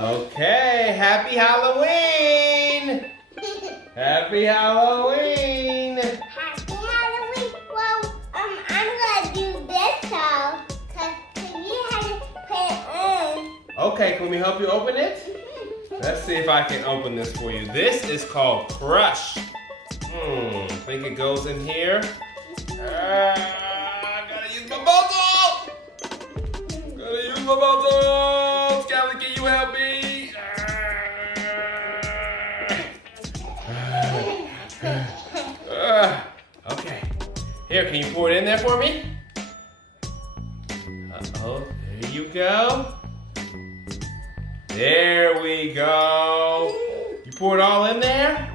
Okay, happy Halloween! Happy Halloween! Happy Halloween. Well, I'm gonna do this now, cause you had to put it on. Okay, can we help you open it? Let's see if I can open this for you. This is called Crush. Think it goes in here? I gotta use my bottle! Gotta use my bottle! Callie, can you help me? Okay. Here, can you pour it in there for me? Uh-oh, there you go. There we go. You pour it all in there?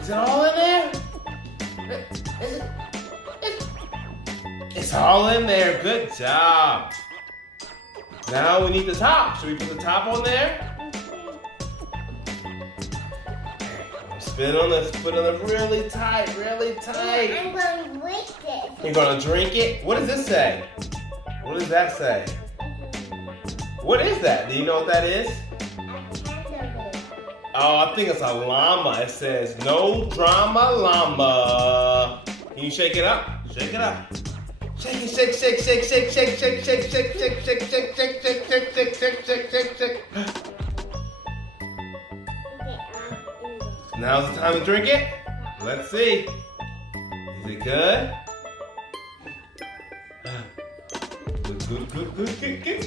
Is it all in there? It's all in there. Good job. Now we need the top. Should we put the top on there? Spin on this. Put on it really tight, really tight. I'm gonna drink it. You're gonna drink it? What does this say? What does that say? What is that? Do you know what that is? Oh, I think it's a llama. It says, no drama llama. Can you shake it up? Shake it up. Shake it, shake, shake, shake, shake, shake, shake, shake, shake, shake, shake, shake, shake, shake, shake, shake, shake, shake, shake, shake. Now's the time to drink it. Let's see. Is it good? Good, good, good, good, good.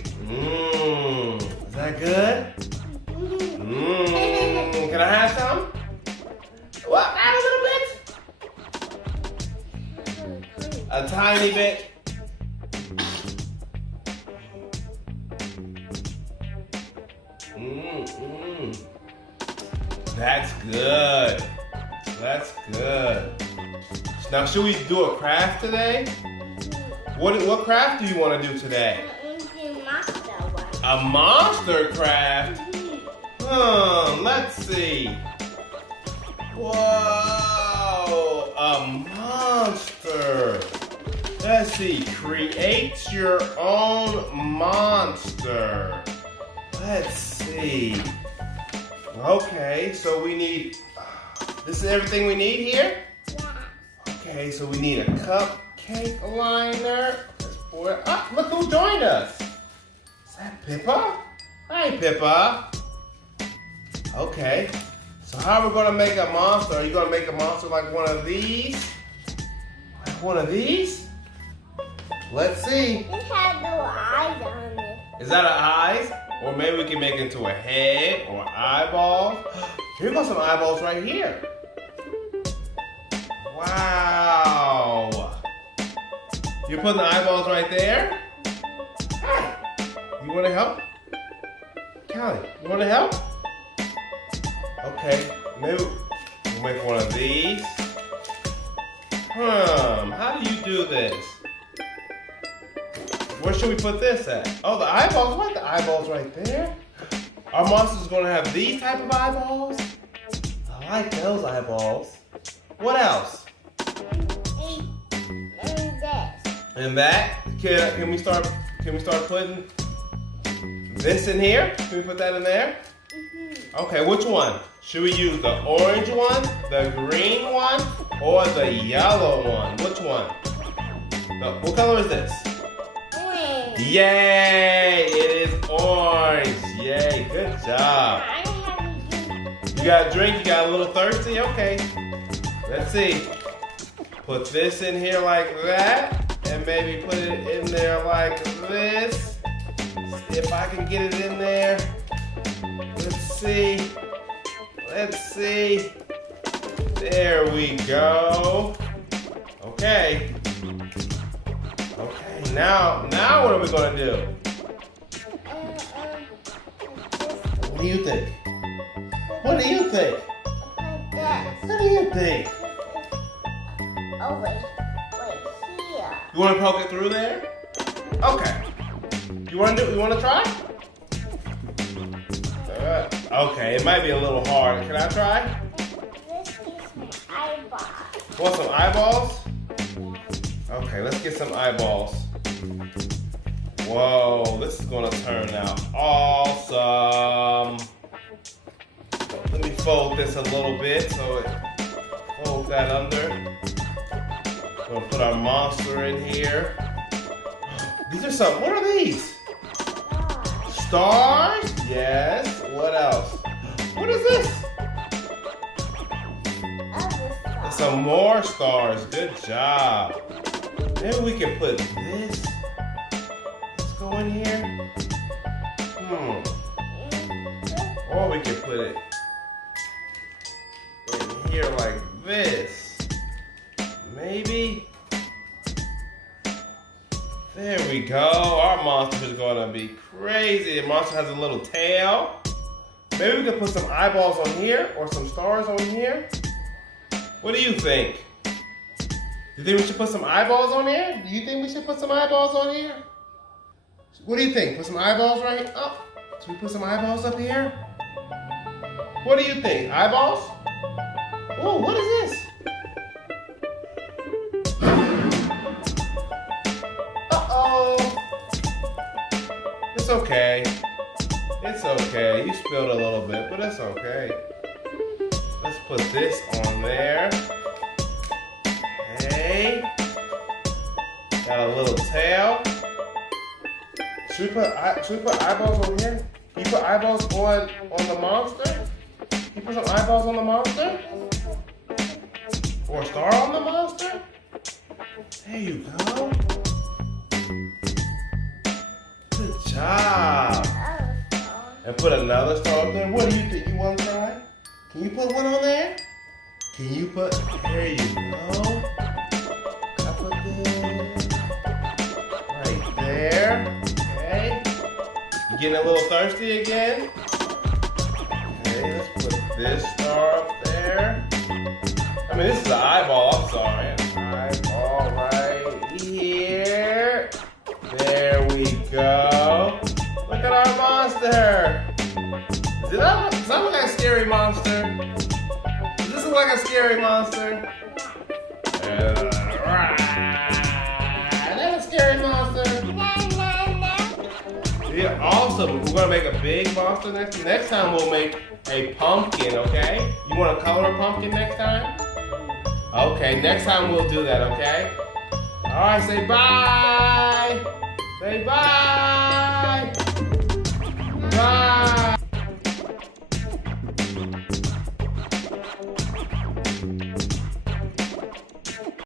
Is that good? Can I have some? Well, add a little bit. A tiny bit. That's good. That's good. Now, should we do a craft today? What craft do you want to do today? A monster craft? Let's see. Whoa, a monster. Let's see, create your own monster. Let's see. Okay, so we need, this is everything we need here? Yeah. Okay, so we need a cupcake liner. Let's pour it up. Look who joined us. Is that Pippa? Hi, Pippa. Okay, so how are we gonna make a monster? Are you gonna make a monster like one of these? Like one of these? Let's see. It has little eyes on it. Is that an eyes? Or maybe we can make it into a head or eyeballs. Here goes some eyeballs right here. Wow. You're putting the eyeballs right there? Hey, you wanna help? Callie, you wanna help? Okay, maybe we'll make one of these. How do you do this? Where should we put this at? Oh, the eyeballs. What? The eyeballs right there? Our monster's gonna have these type of eyeballs? I like those eyeballs. What else? And this. And that? Can we start putting this in here? Can we put that in there? Okay, which one? Should we use the orange one, the green one, or the yellow one? Which one? What color is this? Orange. Yay! It is orange. Yay! Good job. You got a drink? You got a little thirsty? Okay. Let's see. Put this in here like that, and maybe put it in there like this. If I can get it in there. Let's see. Let's see. There we go. Okay. Okay, now what are we gonna do? What do you think? What do you think? What do you think? Oh, wait here. You wanna poke it through there? Okay. You wanna try? Okay, it might be a little hard. Can I try? This is my eyeball. Want some eyeballs? Okay, let's get some eyeballs. Whoa, this is gonna turn out awesome. Let me fold this a little bit so it fold that under. We're gonna put our monster in here. These are some, what are these? Stars? Yes. What else? What is this? Some more stars. Good job. Maybe we can put this. Let's go in here. Or we can put it in here like this. Maybe. There we go. Our monster is gonna be crazy. The monster has a little tail. Maybe we can put some eyeballs on here or some stars on here. What do you think? You think we should put some eyeballs on here? Do you think we should put some eyeballs on here? What do you think? Put some eyeballs right here? Oh, should we put some eyeballs up here? What do you think? Eyeballs? Oh, what is this? Uh-oh. It's okay. It's okay. You spilled a little bit, but it's okay. Let's put this on there. Okay. Got a little tail. Should we put eyeballs on here? Can you put eyeballs on the monster? Can you put some eyeballs on the monster? Or a star on the monster? There you go. Good job. And put another star up there. What do you think? You want to try? Can you put one on there? Can you put? There you go. I put this right there. Okay. You getting a little thirsty again? Okay, let's put this star up there. I mean, this is an eyeball. I'm sorry. An eyeball right here. There we go. Look at our monster. Does that look like a scary monster? Does this look like a scary monster? That's a scary monster. Yeah, awesome. We're gonna make a big monster next time. We'll make a pumpkin. Okay? You want to color a pumpkin next time? Okay. Next time we'll do that. Okay? All right. Say bye. Say bye. Bye.